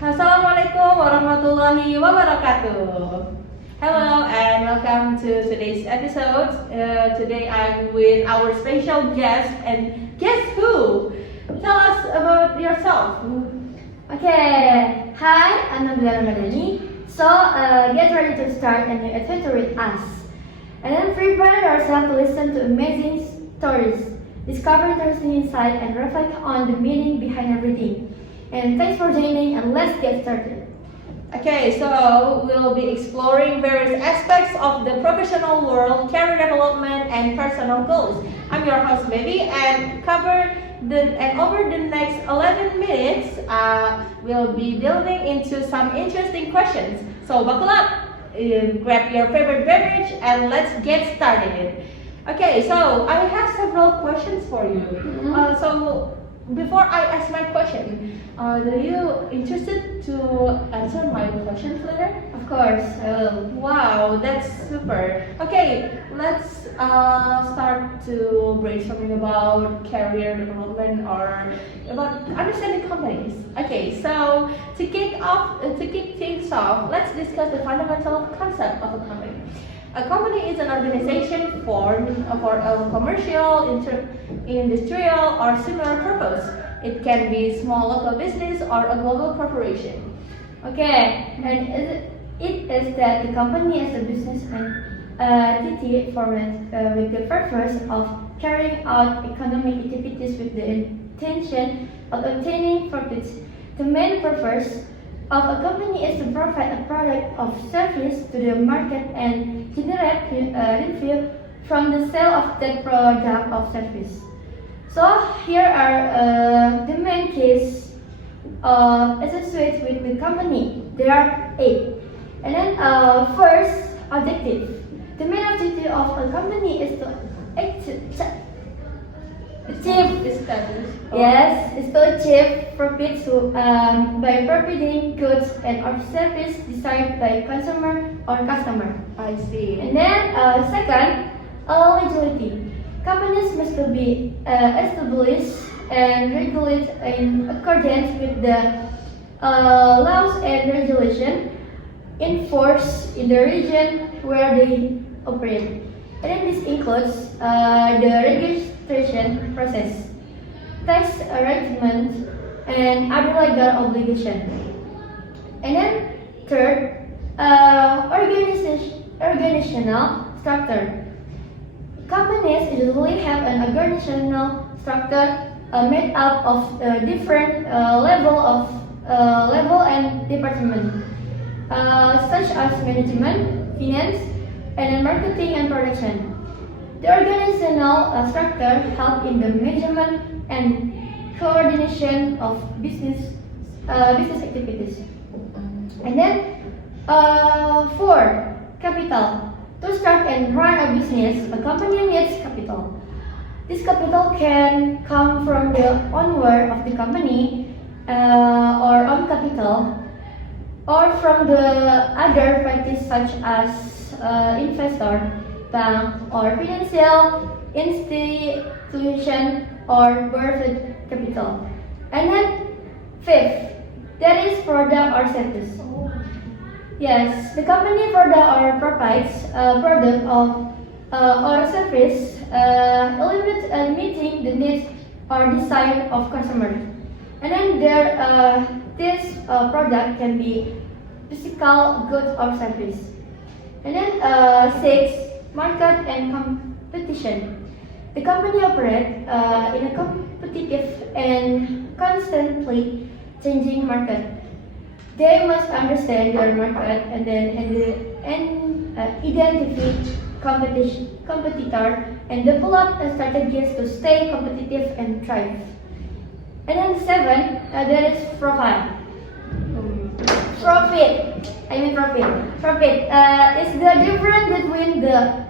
Assalamualaikum warahmatullahi wabarakatuh. Hello and welcome to today's episode. Today I'm with our special guest, and guess who? Tell us about yourself. Okay, hi, I'm Nabilla. So, get ready to start a new adventure with us. And then prepare yourself to listen to amazing stories, discover interesting insight, and reflect on the meaning behind everything. And thanks for joining, and let's get started. Okay, so we'll be exploring various aspects of the professional world, career development, and personal goals. I'm your host, Beby, and over the next 11 minutes, we'll be delving into some interesting questions. So buckle up, grab your favorite beverage, and let's get started. Okay, so I have several questions for you. So before I ask my question, are you interested to answer my questions later? Of course, I will. Wow, that's super. Okay, let's start to brainstorming about career development or about understanding companies. Okay, so to kick things off, let's discuss the fundamental concept of a company. A company is an organization formed for a commercial, industrial, or similar purpose. It can be small local business or a global corporation. Okay, and it is that the company is a business entity formed with the purpose of carrying out economic activities with the intention of obtaining profits. The main purpose of a company is to provide a product or service to the market and generate revenue from the sale of that product or service. So here are the main cases associated with the company. There are 8. And then first, objective. The main objective of a company is to achieve profits by providing goods and or service desired by consumer or customer. I see. And then second, legality. Companies must be established and regulated in accordance with the laws and regulations enforced in the region where they operate. And then this includes the registration process, tax arrangements, and other legal obligations. And then third, organizational structure. Companies usually have an organizational structure made up of different level and department, such as management, finance, and marketing and production. The organizational structure helps in the measurement and coordination of business activities. And then four, capital. To start and run a business, a company needs capital. This capital can come from the owner of the company or own capital, or from the other parties such as investor, bank, or financial institution or borrowed capital. And then fifth, that is product or service. Yes, the company product or provides a product of or service limit and meeting the needs or desire of customers. And then this product can be physical goods or service. And then six, market and competition. The company operates in a competitive and constantly changing market. They must understand their market and then identify competitor and develop strategies to stay competitive and thrive. And then seven, there is profit. Profit is the difference between the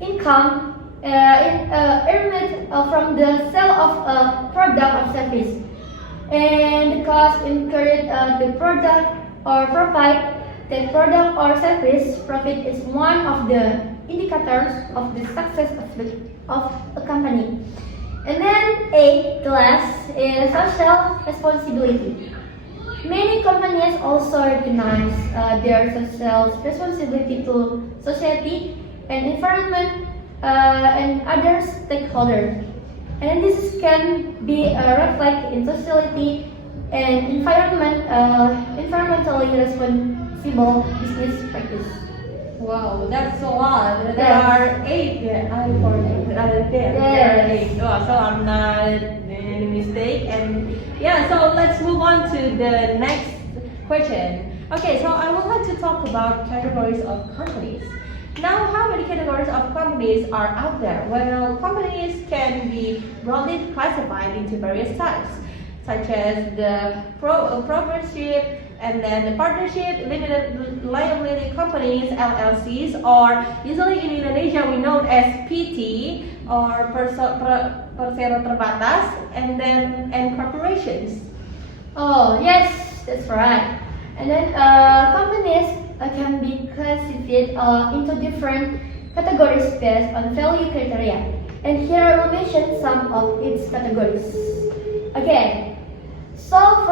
income earned from the sale of a product or service and the cost incurred the product or provide that product or service. Profit is one of the indicators of the success of a company. And then 8, the last is social responsibility. Many companies also recognize their social responsibility to society and environment and other stakeholders. And this can be reflected in society and environmentally responsible business practice. Wow, that's a lot. There Yes. are eight. Yeah, I forgot. There are Yes. eight. Oh, so I'm not any mistake. And yeah, so let's move on to the next question. Okay, so I would like to talk about categories of companies. Now, how many categories of companies are out there? Well, companies can be broadly classified into various types, such as the proprietorship, and then the partnership, limited liability companies (LLCs), or usually in Indonesia we know as PT or persero terbatas, and corporations. Oh, yes, that's right. And then companies can be classified into different categories based on value criteria. And here I will mention some of its categories. Okay, sole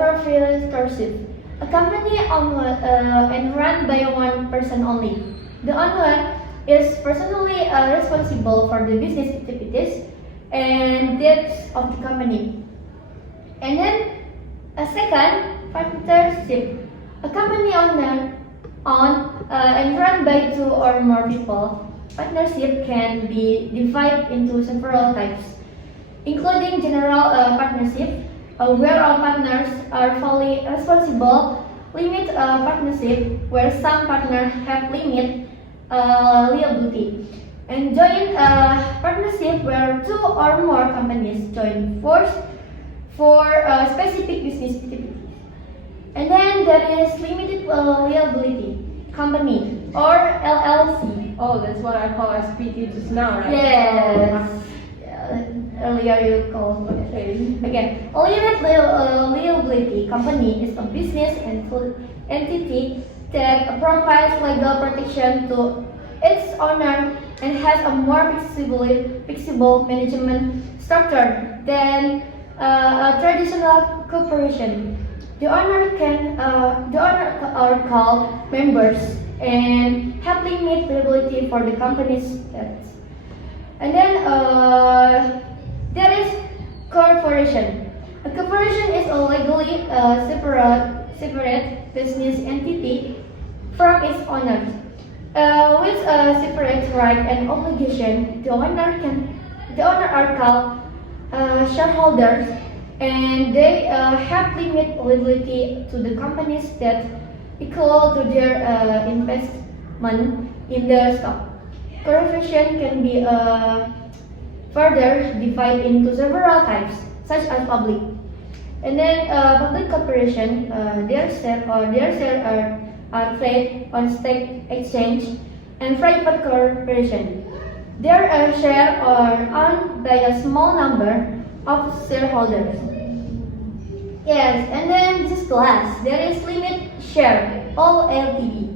proprietorship. A company owned and run by one person only. The owner is personally responsible for the business activities and debts of the company. And then a second, partnership. A company owned and run by two or more people. Partnership can be divided into several types, including general partnership, where all partners are fully responsible, limit partnership, where some partners have limit liability, and joint partnership, where two or more companies join force for specific business activities. And then there is limited liability company or LLC. Oh, that's what I call SPT just now, right? Yes. Earlier you called Okay. again. A limited liability company is a business entity that provides legal protection to its owner and has a more flexible management structure than a traditional corporation. The owner are called members and have limit liability for the company's debts. And then there is corporation. A corporation is a legally separate business entity from its owners, with a separate right and obligation. The owner are called shareholders, and they have limit liability to the company's debt equal to their investment in the stock. Corporation can be further divided into several types, such as public. And then public corporation, their share are traded on stock exchange, and private corporation. Their share are owned by a small number of shareholders. Yes, and then this is last. There is limit share, all LTD.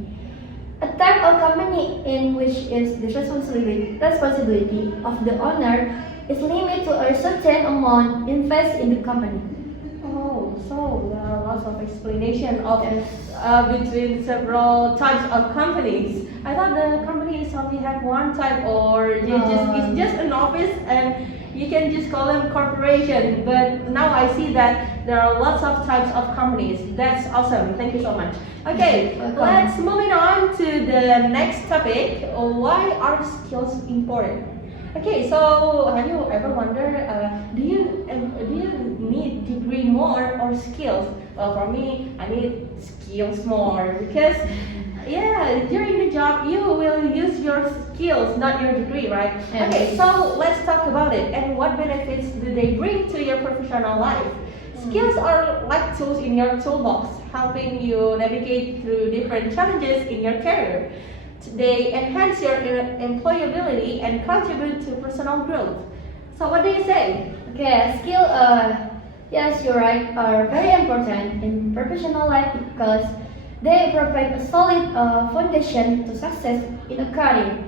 A type of company in which is the responsibility of the owner is limited to a certain amount invested in the company. Oh, so there are lots of explanation of Yes. between several types of companies. I thought the companies only have one type, or it's just an office and you can just call them corporation. But now I see that there are lots of types of companies. That's awesome. Thank you so much. Okay, Welcome. let's moving on to the next topic. Why are skills important? Okay, so have you ever wondered, do you need degree more or skills? Well, for me, I need skills more because, yeah, during the job you will use your skills, not your degree, right? Yes. Okay, so let's talk about it and what benefits do they bring to your professional life? Skills are like tools in your toolbox, helping you navigate through different challenges in your career. They enhance your employability and contribute to personal growth. So what do you say? Okay, skill, yes, you're right, are very important in professional life because they provide a solid foundation to success in a career.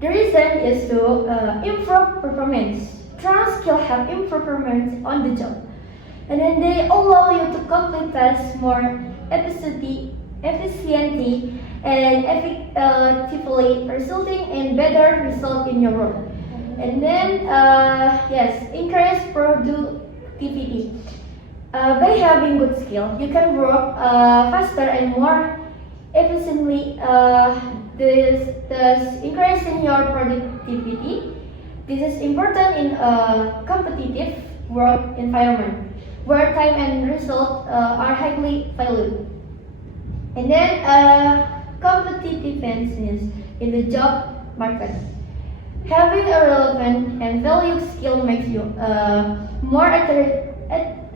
The reason is to improve performance. Strong skill help improve performance on the job. And then they allow you to complete tasks more efficiently and effectively, resulting in better result in your work. And then, yes, increase productivity. By having good skill, you can work faster and more efficiently, thus increasing your productivity. This is important in a competitive work environment where time and result are highly valued. And then competitiveness in the job market. Having a relevant and valued skill makes you more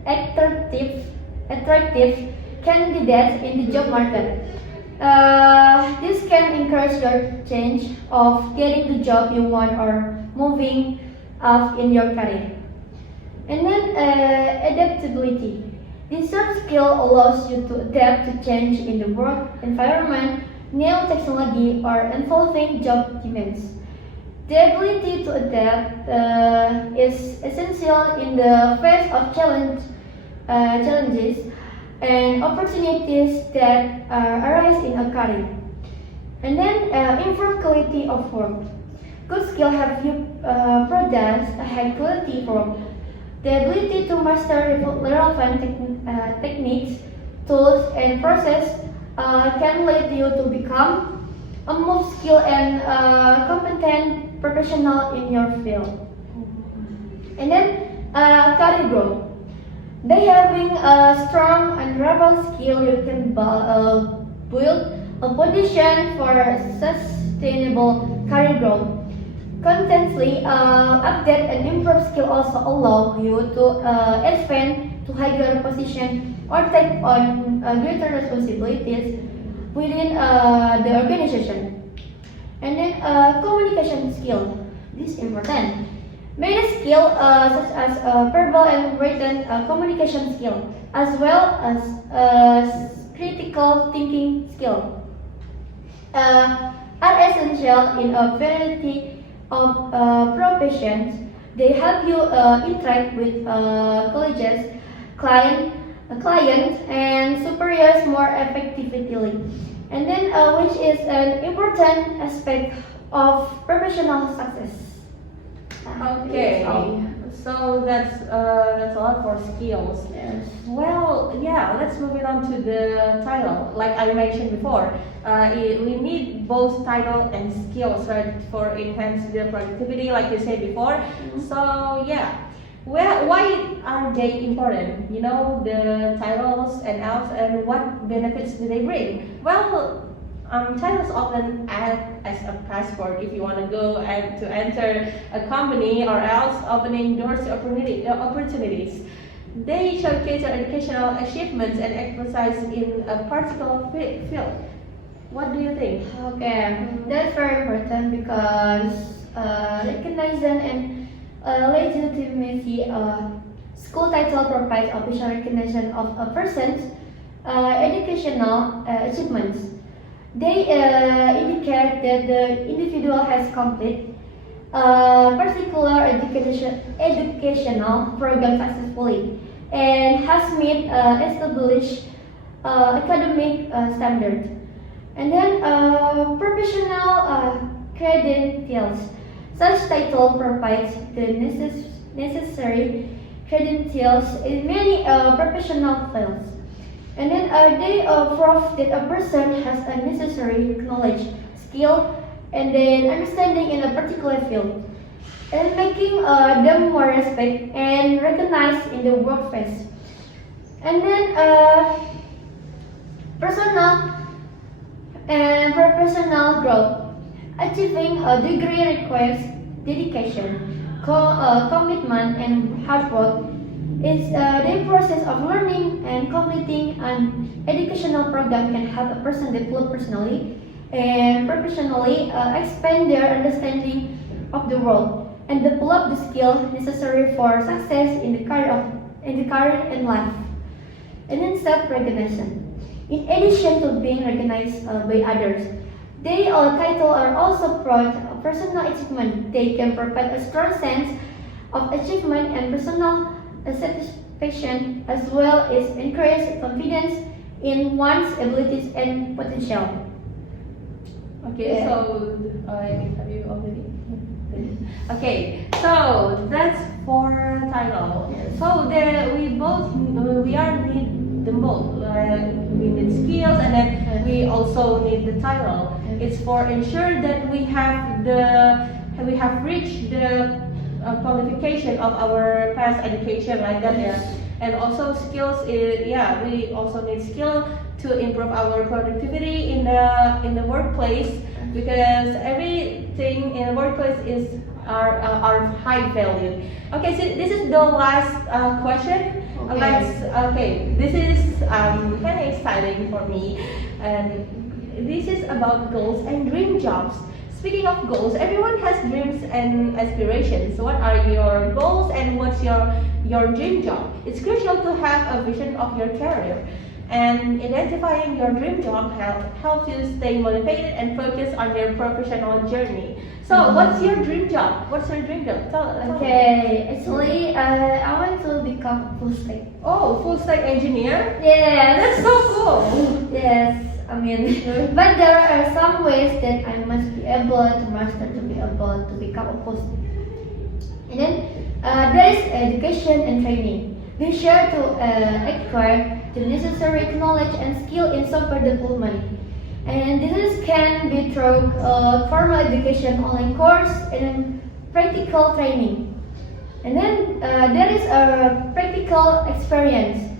attractive candidate in the job market. This can encourage your change of getting the job you want or moving up in your career. And then adaptability. This soft skill allows you to adapt to change in the work environment, new technology, or evolving job demands. The ability to adapt is essential in the face of challenges and opportunities that arise in a career. And then improve quality of work. Good skill help you produce a high quality work. The ability to master relevant techniques, tools, and process can lead you to become a more skilled and competent professional in your field. And then career growth. By having a strong and reliable skill, you can build a foundation for sustainable career growth. Constantly update and improve skill also allow you to expand to higher position or take on greater responsibilities within the organization. And then communication skill. This is important. Many skills such as verbal and written communication skill, as well as critical thinking skill, are essential in a variety of professions. They help you interact with colleagues, clients, and superiors more effectively. And then, which is an important aspect of professional success. Okay, so that's a lot for skills. Yes. Well, yeah, let's move it on to the title. Like I mentioned before, we need both title and skills, right, for enhance the productivity, like you said before. So yeah, why are they important? You know, the titles and else, and what benefits do they bring? Well, titles often act as a passport if you want to go and to enter a company, or else opening doors to opportunities. They showcase your educational achievements and expertise in a particular field. What do you think? Okay, that's very important because recognition and legitimacy. School title provides official recognition of a person's educational achievements. They indicate that the individual has completed a particular educational program successfully and has met established academic standards. And then professional credentials. Such title provides the necessary credentials in many professional fields. And then they prove that a person has a necessary knowledge, skill, and then understanding in a particular field, and making them more respect and recognized in the workplace. And then personal and professional growth. Achieving a degree requires dedication, commitment, and hard work. It's the process of learning and completing an educational program can help a person develop personally and professionally, expand their understanding of the world, and develop the skills necessary for success in the career and life. And then self-recognition. In addition to being recognized by others, they title are also proud of personal achievement. They can provide a strong sense of achievement and personal passion, as well as increase confidence in one's abilities and potential. Okay, Yeah. so have you already? Okay, so that's for title. Yes. So we are need them both. We need skills and then we also need the title. Yes. It's for ensure that we have reached the qualification of our past education like that. Yes. Yeah. And also skills we also need skill to improve our productivity in the workplace, because everything in the workplace is our high value. Okay, so this is the last question. This is kind of exciting for me, and this is about goals and dream jobs. Speaking of goals, everyone has dreams and aspirations. What are your goals and what's your dream job? It's crucial to have a vision of your career. And identifying your dream job helps you stay motivated and focus on your professional journey. So, what's your dream job? What's your dream job? Tell me. Okay, actually, I want to become a full stack. Oh, full stack engineer? Yes. That's so cool. Yes, I mean, but there are some ways that I must be able to master to be able to become a full stack. And then there is education and training. Be sure to acquire the necessary knowledge and skill in software development. And this can be through formal education, online course, and practical training. And then there is a practical experience.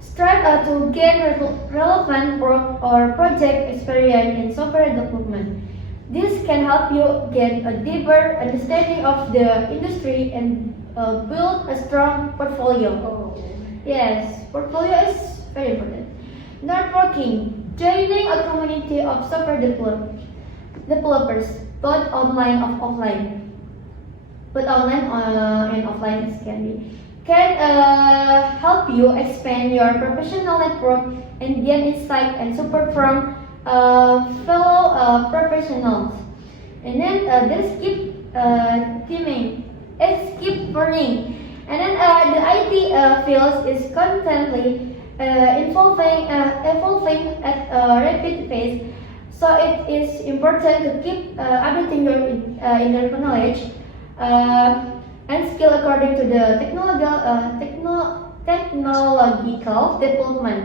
Strive to gain relevant work or project experience in software development. This can help you get a deeper understanding of the industry and build a strong portfolio. Oh. Yes, portfolio is very important. Networking. Joining a community of software developers, both online and offline. Both online and offline as can be. Can help you expand your professional network and gain insight and support from fellow professionals. And then there's keep teaming. It's keep learning. And then the IT field is constantly evolving at a rapid pace. So it is important to keep updating your inner knowledge and skill according to the technological development.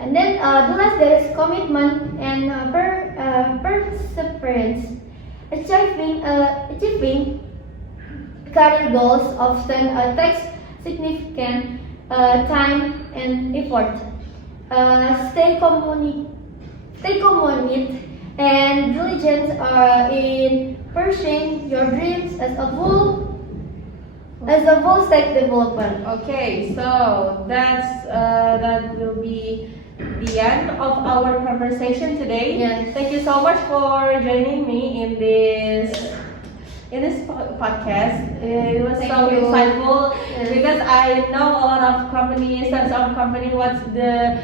And then the last there is commitment and perseverance. Achieving career goals often takes significant time and effort. Stay committed and diligent in pursuing your dreams as a full stack developer. Okay, so that will be the end of our conversation today. Yes. Thank you so much for joining me in this podcast. It was Thank so you. insightful Yes. because I know a lot of companies and some company what's the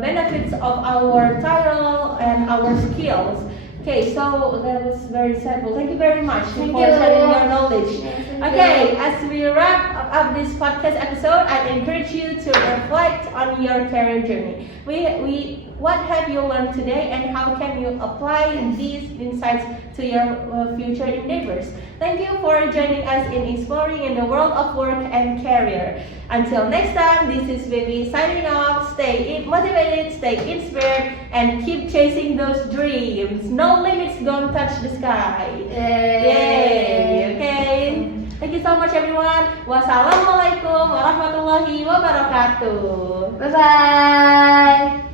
benefits of our title and our skills. Okay, so that was very insightful. Thank you very much Thank for you. sharing your knowledge. Yes, thank Okay, you. as we wrap up this podcast episode, I encourage you to reflect on your career journey. What have you learned today, and how can you apply these insights to your future endeavors? Thank you for joining us in exploring in the world of work and career. Until next time, this is Beby signing off. Stay motivated, stay inspired, and keep chasing those dreams. No limits, don't touch the sky. Yay! Okay. Thank you so much, everyone. Wassalamualaikum warahmatullahi wabarakatuh. Bye bye.